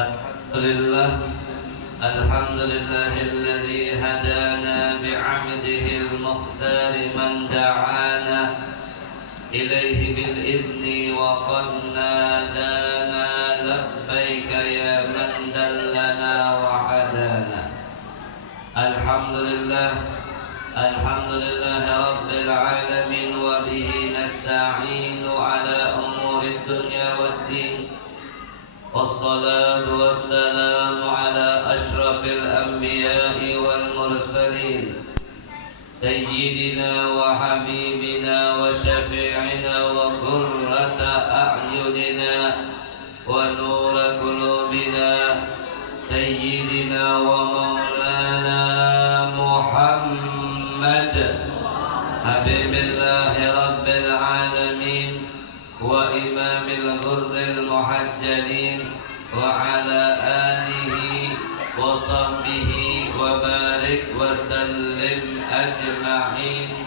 Alhamdulillah, alhamdulillahilladzi hadana bi'abdihi al-mukhtar man da'ana ilaihi bil idni wa qad nadana labbaika ya man dallana wa hadana. Alhamdulillah, alhamdulillahi rabbil alamin wa bihi nasta'inu ala umuri dunya waddin. Wassalatu wassalamu ala ashrafil anbiya'i wal mursalin sayyidina wa habibina wa syafi'ina wa qurrata a'yunina wa nura qulubina sayyidina wa maulana Muhammad habibillahi rabbil alamin wa imamil ghurril muhajjalin wa ala alihi wa sahbihi wa barik wa sallim ajma'in.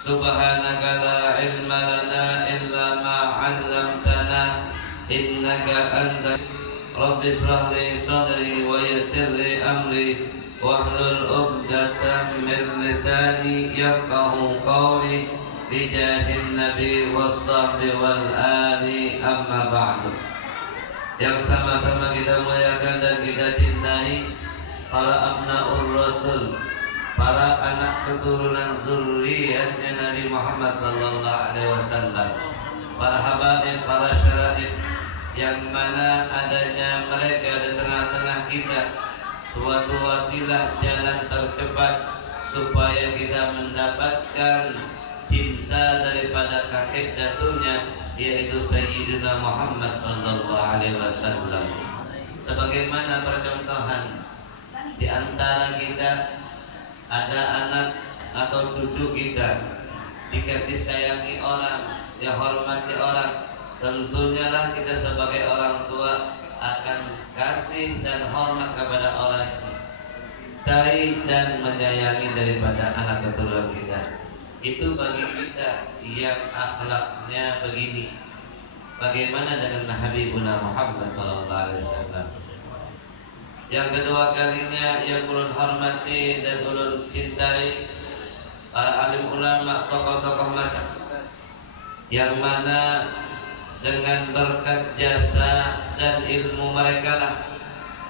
Subhanaka la ilma lana illa ma 'allamtana innaka anta. Rabbi shrah li sadri wa yassir li amri wahlul 'uqdatam min lisani yafqahu qawli bijahin nabi wassahbi wal ali amma ba'du. Yang sama-sama kita muliakan dan kita cintai para abnaur rasul, para anak keturunan zurriyatnya Nabi Muhammad sallallahu alaihi wasallam, para habaib, para syara'ib, yang mana adanya mereka di tengah-tengah kita suatu wasilah jalan tercepat supaya kita mendapatkan cinta daripada kakek datunya, yaitu Sayyidina Muhammad sallallahu alaihi wasallam. Sebagaimana percontohan di antara kita ada anak atau cucu kita dikasih sayangi orang, dihormati orang, tentunya lah kita sebagai orang tua akan kasih dan hormat kepada orang, cintai dan menyayangi daripada anak keturunan kita. Itu bagi kita yang akhlaknya begini. Bagaimana dengan Habibuna Muhammad sallallahu alaihi wasallam? Yang kedua kalinya yang ulun hormati dan ulun cintai para alim ulama, tokoh-tokoh masyarakat, yang mana dengan berkat jasa dan ilmu mereka lah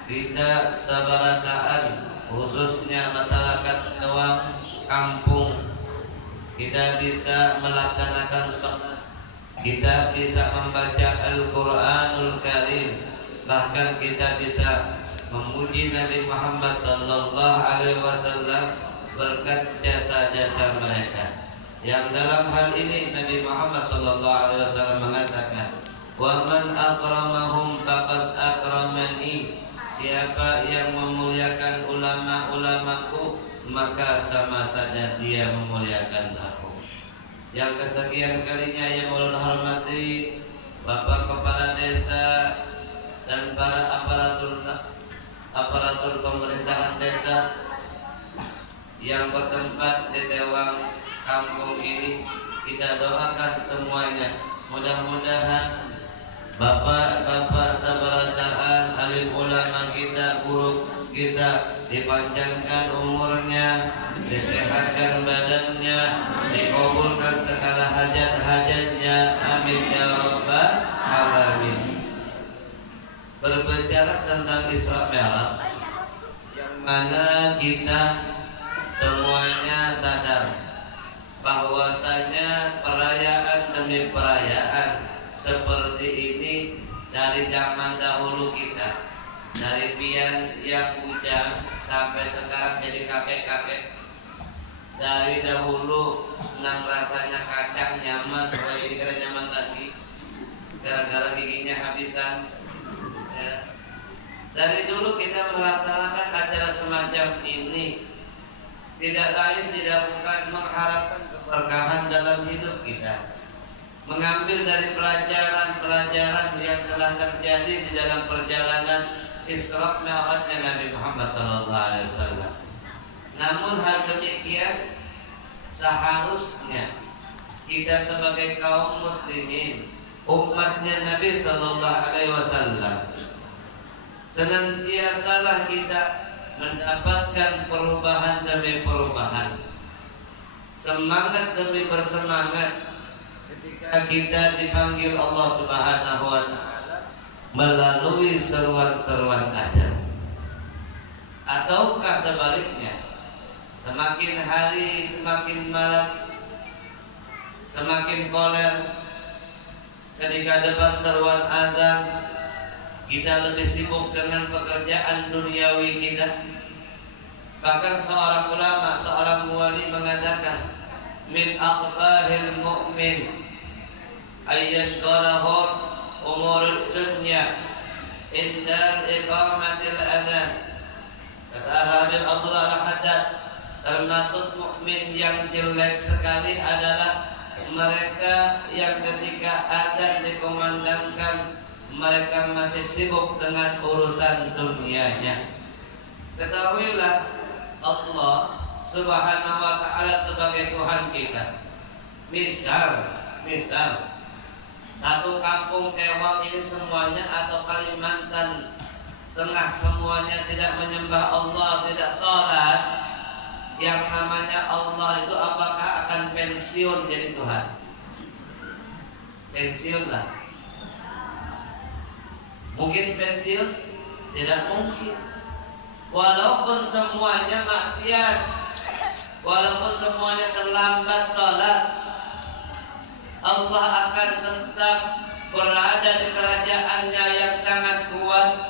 kita sabarataan, khususnya masyarakat Tewang kampung, kita bisa melaksanakan sholat, kita bisa membaca Al-Quranul Karim, bahkan kita bisa memuji Nabi Muhammad sallallahu alaihi wasallam berkat jasa-jasa mereka. Yang dalam hal ini Nabi Muhammad sallallahu alaihi wasallam mengatakan, "Wa man akramahum faqad akramani." Siapa yang memuliakan ulama-ulamaku, maka sama saja dia memuliakan aku. Yang kesekian kalinya yang ulun hormati Bapak Kepala Desa dan para aparatur pemerintahan desa yang bertempat di Tewang kampung ini, kita doakan semuanya, mudah-mudahan bapak-bapak sabarataan, alim ulama kita, guru kita dipanjangkan umurnya, disehatkan badannya, dikabulkan segala hajat-hajatnya, amin ya rabbal alamin. Berbicara tentang Isra Mi'raj, yang mana kita semuanya sadar bahwasanya perayaan demi perayaan seperti ini dari zaman dahulu kita, dari pian yang bujang sampai sekarang jadi kakek-kakek. Dari dahulu nang rasanya kacang nyaman, kalau ini kira nyaman lagi gara-gara giginya habisan ya. Dari dulu kita melaksanakan acara semacam ini tidak lain tidak bukan mengharapkan keberkahan dalam hidup kita, mengambil dari pelajaran-pelajaran yang telah terjadi di dalam perjalanan Isra Mi'rajnya Nabi Muhammad SAW. Namun hal demikian seharusnya kita sebagai kaum muslimin, umatnya Nabi SAW, senantiasalah kita mendapatkan perubahan demi perubahan, semangat demi bersemangat ketika kita dipanggil Allah Subhanahu wa taala melalui seruan-seruan ajal. Ataukah sebaliknya, semakin hari semakin malas, semakin koler ketika depan seruan azan, kita lebih sibuk dengan pekerjaan duniawi kita. Bahkan seorang ulama, seorang wali mengatakan, min aqbahil mu'min ayyashghalahu umurud dunya inda iqamatil adzan. Kata Habib Abdullah Al-Haddad, termasuk mukmin yang jelek sekali adalah mereka yang ketika adzan dikumandangkan mereka masih sibuk dengan urusan dunianya. Ketahuilah Allah Subhanahu wa taala sebagai Tuhan kita. Misal satu kampung Kewang ini semuanya atau Kalimantan Tengah semuanya tidak menyembah Allah, tidak sholat, yang namanya Allah itu apakah akan pensiun jadi Tuhan? Pensiun lah. Mungkin pensiun? Tidak mungkin. Walaupun semuanya maksiat, walaupun semuanya terlambat sholat, Allah akan tetap berada di kerajaannya yang sangat kuat,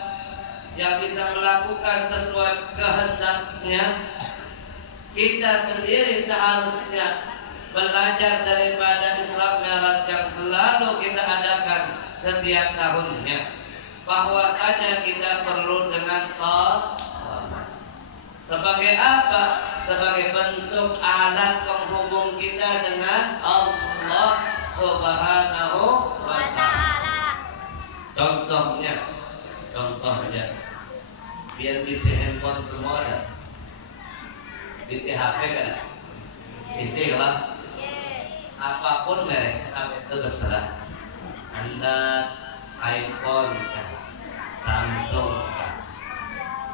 yang bisa melakukan sesuai kehendaknya. Kita sendiri seharusnya belajar daripada Isra Mi'raj yang selalu kita adakan setiap tahunnya, bahwasanya kita perlu dengan sholat. Sebagai apa? Sebagai bentuk alat penghubung kita dengan Allah Subhanahu wa ta'ala. Contohnya, biar bisa handphone semua ada, bisa HP kan, bisa lah, apapun merek, apa itu terserah. Anda iPhone, Samsung,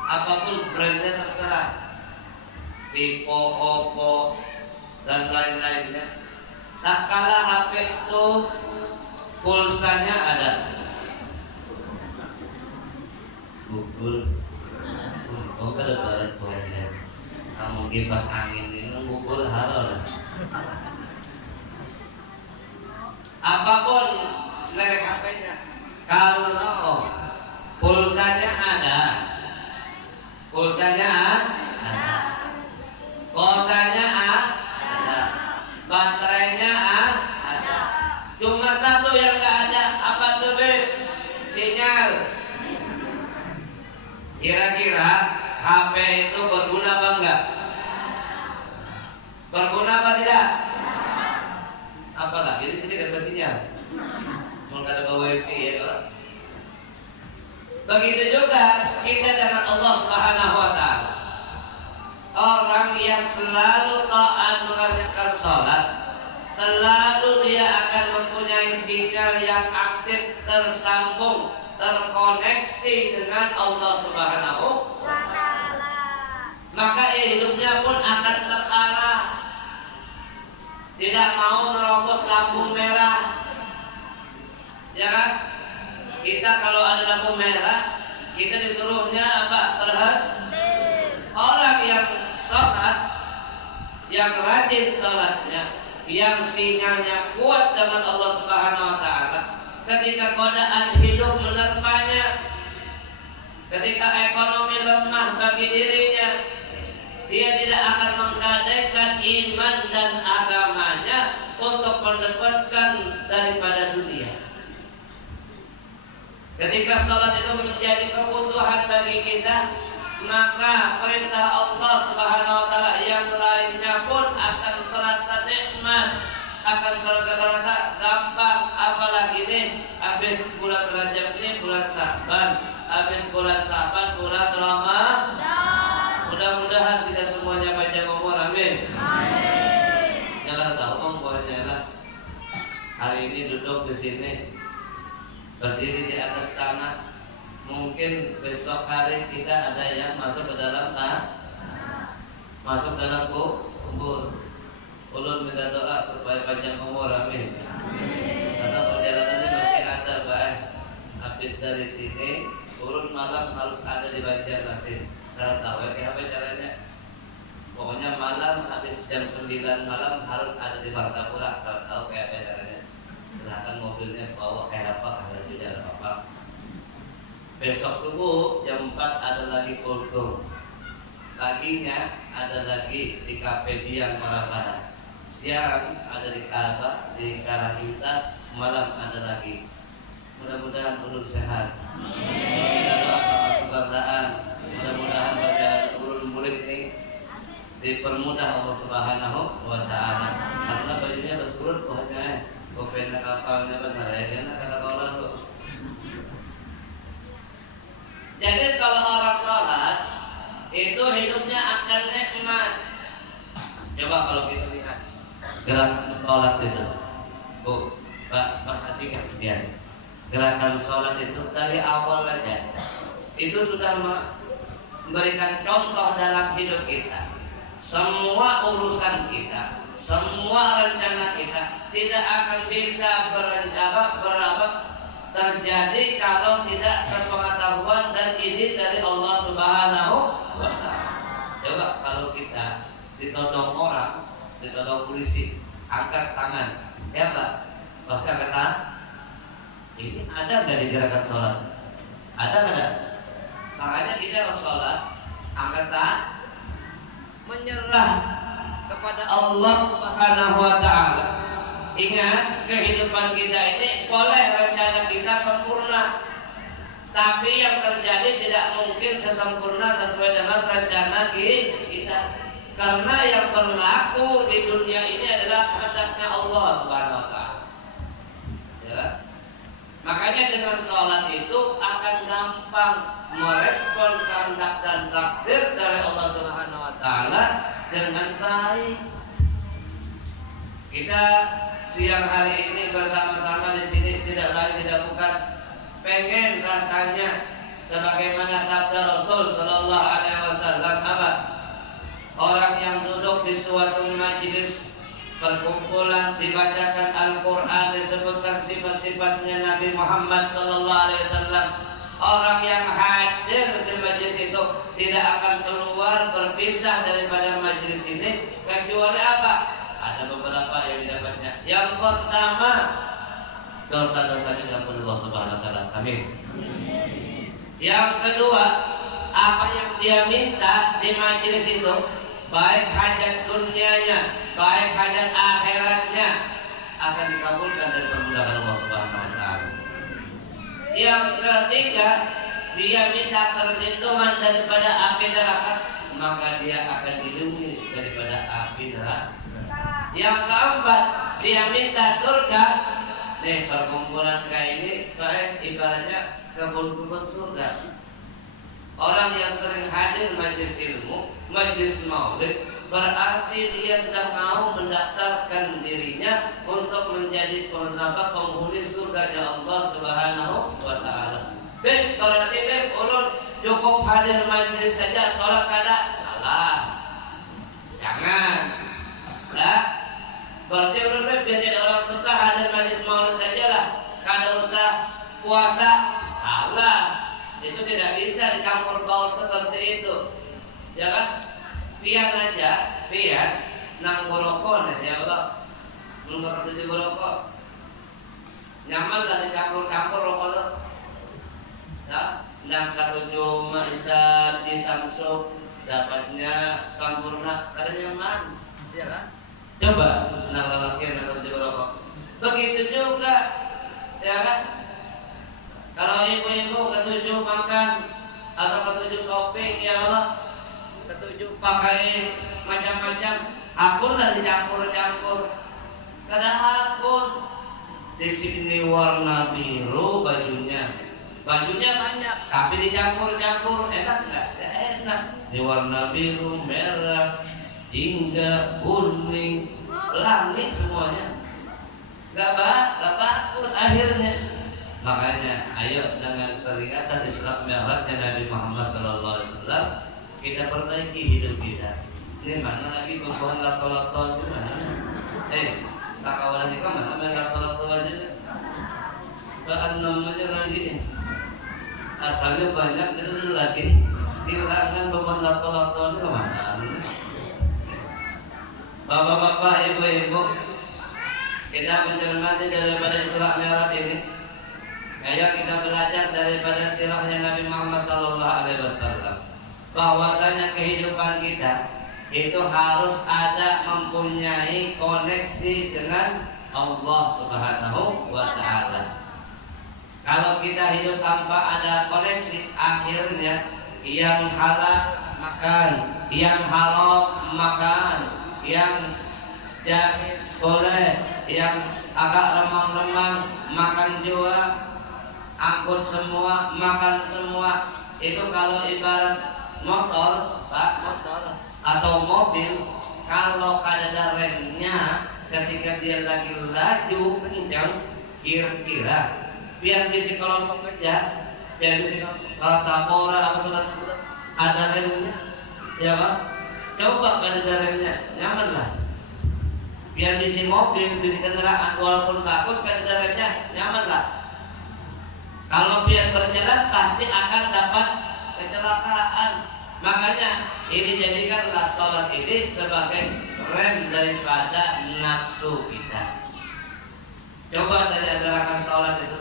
apapun brandnya terserah, Vivo, Oppo dan lain-lainnya. Tak kalah HP itu pulsanya ada, Google, oh kada barat boleh. Kamu kipas angin ini Google halo lah. Apapun merek HP-nya, kalau pulsanya ada, kotanya ada, baterainya ada. Cuma satu yang nggak ada, apa tuh Beb? Sinyal. Kira-kira HP itu berguna apa enggak? Berguna apa tidak? Apalah, jadi sedikit bersinyal. Mau ada bawa wifi ya. Begitu juga kita dengan Allah Subhanahu wa taala. Orang yang selalu taat mengerjakan sholat, selalu dia akan mempunyai sinyal yang aktif, tersambung, terkoneksi dengan Allah Subhanahu wa ta'ala. Maka hidupnya pun akan terarah, tidak mau nerobos lampu merah. Ya kan? Kita kalau ada lampu merah, kita disuruhnya apa? Berhenti. Orang yang sholat, yang rajin sholatnya, yang sinyalnya kuat dengan Allah Subhanahu wa ta'ala, ketika godaan hidup menerpanya, ketika ekonomi lemah bagi dirinya, dia tidak akan menggadaikan iman dan agamanya untuk mendapatkan daripada dunia. Ketika sholat itu menjadi kebutuhan bagi kita, maka perintah Allah Subhanahu wa ta'ala yang lainnya pun akan terasa nikmat, akan terasa gampang. Apalagi nih, habis bulan Rajab ini bulan Sa'ban, habis bulan Sa'ban bulan Ramadan. Mudah-mudahan kita semuanya panjang umur, amin. Jangan tahu pokoknya lah. Hari ini duduk di sini, berdiri di atas tanah, mungkin mungkin besok hari kita ada yang masuk ke dalam masuk dalam kubur. Ulun minta doa supaya panjang umur, amin. Karena perjalanannya masih ada, Pak. Habis dari sini turun malam harus ada di Banjarmasin. Kalau tahu ya apa caranya? Pokoknya malam habis jam 9 malam harus ada di Martapura. Kalau tahu kayak apa caranya? Silahkan mobilnya bawa kayak apa, kalau tidak ada apa-apa. Besok subuh jam 4 ada lagi kultur. Paginya ada lagi di Kafe Diang Marabahan. Siang ada di Ka'bah, di Karangita, malam ada lagi. Mudah-mudahan ulun sehat. Kita doa sama sebanggaan. Mudah-mudahan perjalanan ulun murid ini dipermudah Allah Subhanahu wa Ta'ala. Karena bajunya bersurut buahnya, kopena kapalnya benar ya, karena kata kaulah lu. Jadi kalau orang sholat itu hidupnya akan nikmat. Coba kalau kita lihat gerakan sholat itu, Bu, Pak, perhatikan ya. Gerakan sholat itu dari awal aja itu sudah memberikan contoh dalam hidup kita. Semua urusan kita, semua rencana kita tidak akan bisa terjadi kalau tidak sepengetahuan dan izin dari Allah Subhanahu wa Ta'ala. Coba kalau kita ditodong orang, ditodong polisi, angkat tangan, ya Pak, pasti angkat tangan. Ini ada nggak di gerakan sholat? Ada nggak? Makanya kita harus sholat, angkat tangan, menyerah kepada Allah Subhanahu wa Ta'ala. Ingat, kehidupan kita ini boleh rencana kita sempurna, tapi yang terjadi tidak mungkin sesempurna sesuai dengan rencana kita. Karena yang berlaku di dunia ini adalah kehendaknya Allah Subhanahu wa Ta'ala. Ya. Makanya dengan sholat itu akan gampang merespon kehendak dan takdir dari Allah Subhanahu wa Ta'ala dengan baik. Kita siang hari ini bersama-sama di sini tidak lain tidak bukan pengen rasanya sebagaimana sabda Rasul Sallallahu Alaihi Wasallam apa? Orang yang duduk di suatu majelis perkumpulan dibacakan Al-Quran, disebutkan sifat-sifatnya Nabi Muhammad Sallallahu Alaihi Wasallam, orang yang hadir di majelis itu tidak akan keluar berpisah daripada majelis ini kecuali apa? Ada beberapa yang didapatnya. Yang pertama, dosa-dosanya diampuni Allah Subhanahu wa Ta'ala. Amin. Yang kedua, apa yang dia minta di majelis itu, baik hajat dunianya, baik hajat akhiratnya, akan dikabulkan dan dipermudahkan Allah Subhanahu wa Ta'ala. Yang ketiga, dia minta perlindungan daripada api neraka, maka dia akan dilindungi daripada api neraka. Yang keempat, dia minta surga. Nih, perkumpulan kayak ini kayak ibaratnya kebun-kebun surga. Orang yang sering hadir majelis ilmu, majelis maulid, berarti dia sudah mau mendaftarkan dirinya untuk menjadi penghuni surganya Allah Subhanahu wa Ta'ala. Berarti ulun cukup hadir majelis saja, sholat kada salah. Jangan. Nah, berarti ulun biar jadi orang surga hadir majelis maulid aja lah. Kada usah puasa salah. Itu tidak bisa dicampur baur seperti itu, ya kan? Pian aja, pian nang borokok nih ya Allah, nggak ketujuh borokok, nyaman lah dicampur-campur rokok tuh, ya? Nang ketujuh maisat di Samsung dapatnya sempurna, kada nyaman, ya kan? Coba nang lelaki nang ketujuh borokok, begitu juga, ya kan? Kalau ibu-ibu ketujuh makan atau ketujuh shopping, ya Allah, ketujuh pakai macam-macam, akun lah dicampur-campur. Kada akun. Di sini warna biru bajunya banyak, tapi dicampur-campur, enak nggak? Ya enak. Di warna biru, merah, jingga, kuning, langit semuanya. Gak bagus akhirnya. Makanya ayo dengan peringatan Isra Mi'rajnya Nabi Muhammad SAW kita perbaiki hidup kita. Ini mana lagi bebuhan lato-lato sih mana? Tak kawalan ini mana main lato-lato aja deh. Bahan namanya lagi. Asalnya banyak itu lagi. Hilangan beban lato-lato ini kemana? Bapak-bapak, ibu-ibu, kita mencermati daripada Isra Mi'raj ini. Ayo kita belajar daripada sirahnya Nabi Muhammad SAW, bahwasanya kehidupan kita itu harus ada mempunyai koneksi dengan Allah Subhanahu wa Ta'ala. Kalau kita hidup tanpa ada koneksi, akhirnya yang halal makan, yang haram makan, yang jais boleh, yang agak remang-remang makan juga, angkut semua, makan semua. Itu kalau ibarat motor, Pak, motor atau mobil, kalau ada remnya ketika dia lagi laju kencang, kira-kira biar bisa kalau kerja, biar bisa kalau sapora apa sudah ada remnya, ya Pak. Coba kalau ada remnya, nyaman lah. Biar bisa mobil, bisa kendaraan walaupun bagus kan ada remnya, nyaman lah. Kalau biar berjalan pasti akan dapat kecelakaan. Makanya ini jadikanlah sholat ini sebagai rem daripada nafsu kita. Coba dari gerakan sholat itu.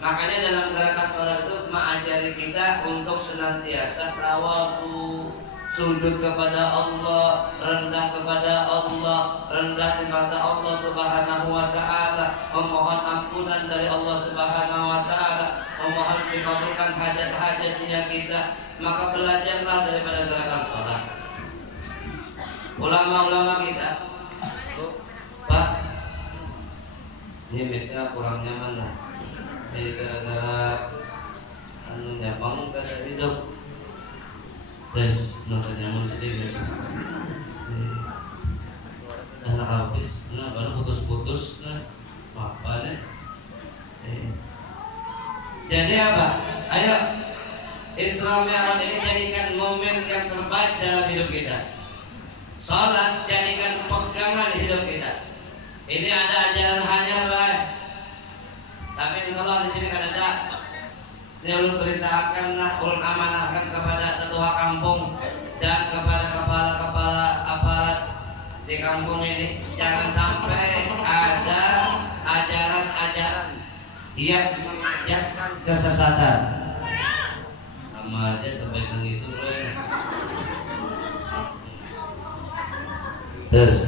Makanya dalam gerakan sholat itu mengajari kita untuk senantiasa tawadhu, sujud kepada Allah, rendah kepada Allah, rendah di mata Allah Subhanahu wa Ta'ala, memohon ampunan dari Allah Subhanahu wa Ta'ala, memohon dikabulkan hajat-hajatnya kita. Maka belajarlah daripada gerakan sholat. Ulama-ulama kita, Pak, ini mereka kurang nyaman lah. Ini gara-gara bangun kada hidup. Terus nonton nyaman sedikit. Dah habis, baru putus-putus, apa nih? Jadi apa? Ayo, Isra Mi'raj ini jadikan momen yang terbaik dalam hidup kita. Salat jadikan pegangan hidup kita. Ini ada ajaran hanyar, baik. Tapi insyaallah di sini kan ada. Ini ulun perintahkanlah, ulun amanahkan kepada ketua kampung dan kepada kepala-kepala aparat di kampung ini, jangan sampai ada ajaran-ajaran yang mengajarkan kesesatan. Sama aja terbaik yang itu, bro. Terus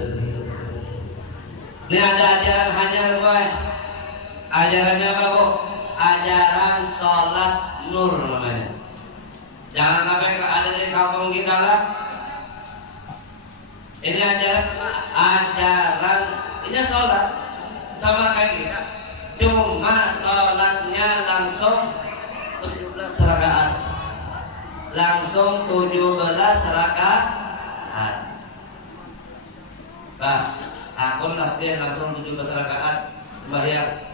ini ada ajaran hajar, boy. Ajarannya apa, Bu? Ajaran sholat nur namanya. Jangan sampai ada di kampung kita lah. Ini ajaran ini sholat sama kayak kita. Cuma sholatnya langsung 17 rakaat. Langsung 17 rakaat. Nah, akun lah dia langsung 17 rakaat bayar.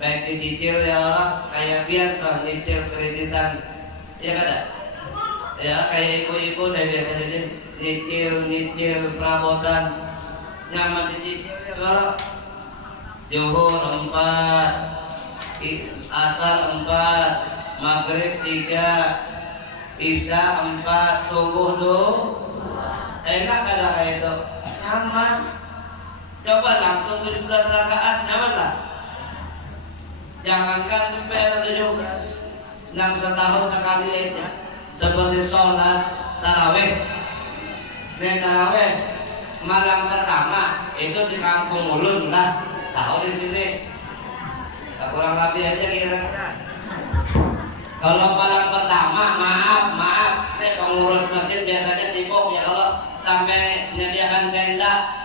Baik dicicil ya orang kayak biar toh nyicil kreditan, ya kada? Ya kayak ibu-ibu dah biasa jadi nyicil perabotan, nyaman dicicil ya kalau Zuhur 4, Asar 4, Maghrib 3, Isya 4, Subuh 2. Enak kada kayak itu? Nyaman. Coba langsung 17 rakaat, nyaman lah. Jangankan PL 17 yang setahun sekali aja, seperti sholat tarawih. Nih tarawih malam pertama itu di kampung ulun lah, tahu di sini. Kurang lebih aja kira-kira. Kalau malam pertama maaf, pengurus masjid biasanya sibuk ya kalau sampai menyediakan tenda.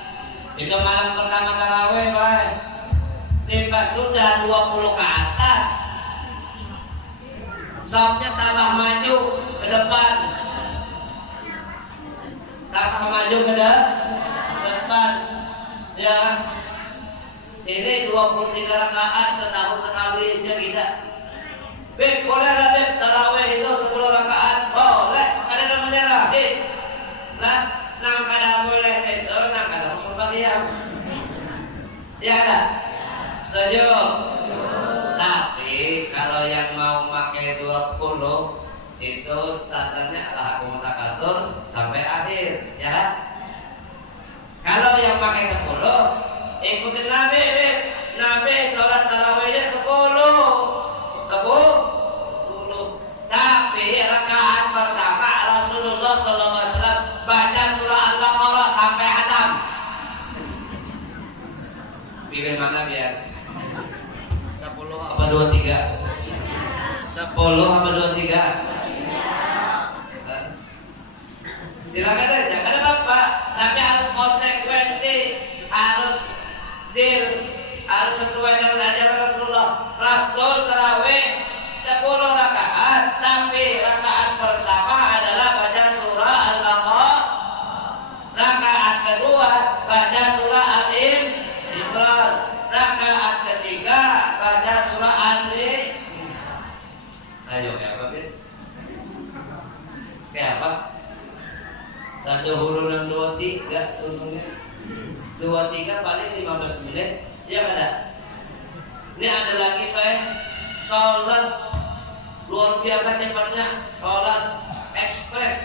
Itu malam pertama tarawih, Pak. Tiba sudah 20 ke atas, safnya tambah maju ke depan, tambah maju ke depan, ya Ini 23 rakaat setahun sekali aja kita. Beb, boleh lah Beb, tarawih itu 10 rakaat. Boleh, ada yang menyerah. Lah, nang kada boleh itu, nang kada mau sembahyang. Ya ada? Setuju? Tapi kalau yang mau pakai 20 itu standarnya lah aku mutakasur sampai akhir, ya kan? Kalau yang pakai 10 ikutin Nabi, Nabi sholat tarawihnya 10. Tapi rakaat pertama Rasulullah SAW baca surah Al-Baqarah sampai hatam. Pilih mana biar 10 apa 23? 10 apa 23? Silakan aja, karena Bapak, tapi harus konsekuensi, harus sesuai dengan ajaran Rasulullah. Rasul tarawih 10 rakaat, tapi rakaat pertama adalah baca surah Al-Baqarah, rakaat kedua baca surah Al-Imran, rakaat ketiga baca surah An-Nisa. Ayo kayak apa Bin? Kayak apa? 1 huruf dan 2-3 untungnya 2-3 paling 15 menit. Ya kada? Ini ada lagi Pak, sholat luar biasa cepatnya, sholat ekspres.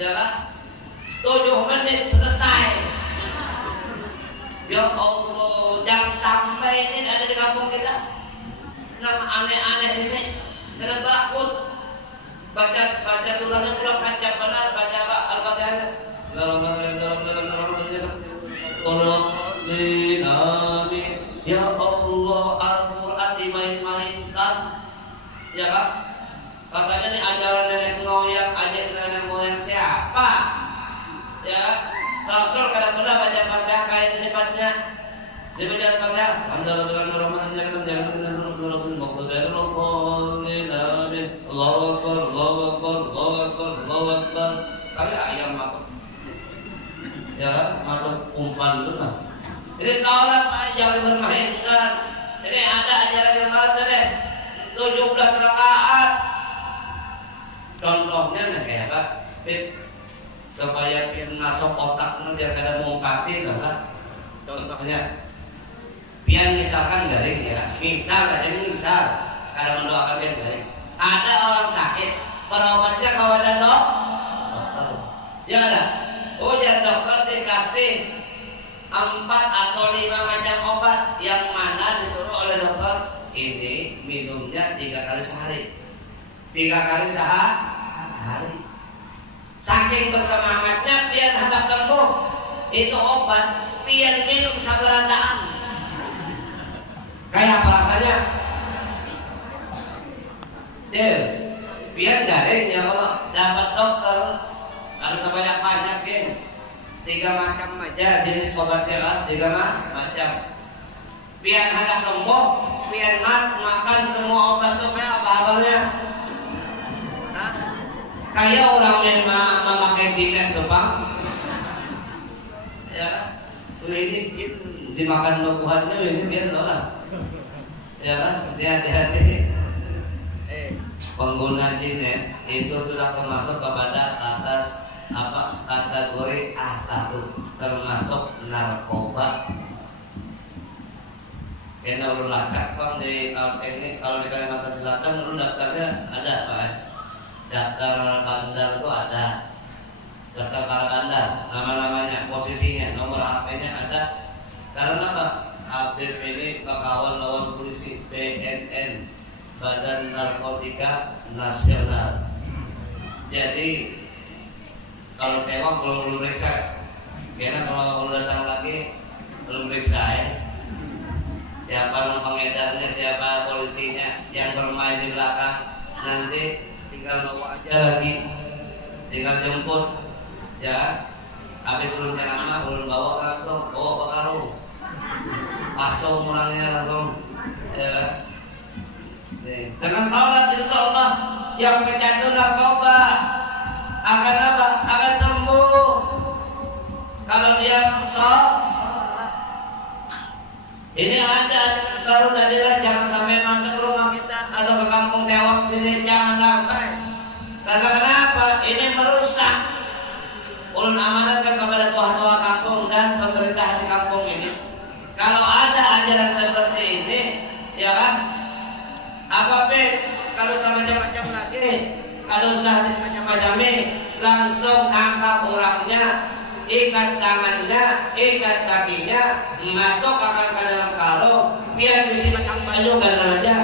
Ya kan? 7 menit selesai. Ya Allah, jangan sampai ini ada di kampung kita. Nama aneh-aneh ini, karena bagus. Baca surahnya pulang panjang benar, baca Al-Fatihah. Amin. Ya Allah, Al-Quran dimain-mainkan. Ya kan? Katanya ini ajaran nenek moyang, nenek moyang siapa? Ya, Rasul kadang-kadang baca Fatihah kayak ini depannya. Dia baca Fatihah, Allahu Akbar, Allahu Akbar, Allahu Akbar, Allahu Akbar. Kayak ayam makan. Ya kan? Makan umpan itu lah. Jadi salat jangan bermainkan. Ini ada ajaran yang baru deh. 17 rakaat. Contohnya kayak apa? Supaya masuk otak biar kada mengumpati lah. Contohnya biar misalkan garing ya. Misal kada mendoakan biar garing. Ada orang sakit, perobatnya kawan dokter. Ya ada. Ya dokter dikasih 4 atau 5 macam obat, yang mana disuruh oleh dokter ini minumnya 3 kali sehari. 3 kali sehari. Saking bersemangatnya biar hendak sembuh, itu obat biar minum sabarataan. Kayak apa rasanya? Biar garing ya, kalau dapat dokter harus sebanyak-banyak kan. 3 macam aja jenis obatnya lah, 3 macam. Biar hendak sembuh, biar makan semua obat itu kayak apa kabarnya? Kayak orang yang memakai jinet tuh Bang. Ya, ini dimakan buah-buahannya ini biar tahu lah. Ya kan, hati-hati. Pengguna jinet itu sudah termasuk kepada atas kategori A1, termasuk narkoba. Karena ulun lakat Bang di kalau di Kalimantan Selatan ulun daftarnya ada Pak. Daftar bandar itu ada. Daftar para bandar, nama-namanya, posisinya, nomor HP-nya ada. Karena apa? Update ini kawan lawan polisi BNN, Badan Narkotika Nasional. Jadi kalau tewak belum periksa. Karena kalau datang lagi belum periksa ya. Siapa nama pengedarnya, siapa polisinya yang bermain di belakang, nanti tinggal bawa aja lagi, tinggal jemput, ya. Habis ulun kenapa, ulun bawa langsung, bawa ke karung, pasung orangnya langsung, ya. Dengan salat insya Allah yang pecandu narkoba akan apa? Akan sembuh. Kalau dia sholat, Ini ada baru tadilah jangan sampai masuk ke rumah kita atau ke kampung Tewak sini, jangan sampai. Karena kenapa? Ini merusak. Ulun amanatkan kepada tua-tua kampung dan pemerintah di kampung ini. Kalau ada ajaran seperti ini, ya kan? Apa kalau sama macam-macam lagi, kalau usah macam-macam langsung tangkap orangnya, ikat tangannya, ikat kakinya, masuk akan ke dalam karung, biar bisi macam baju ganal aja,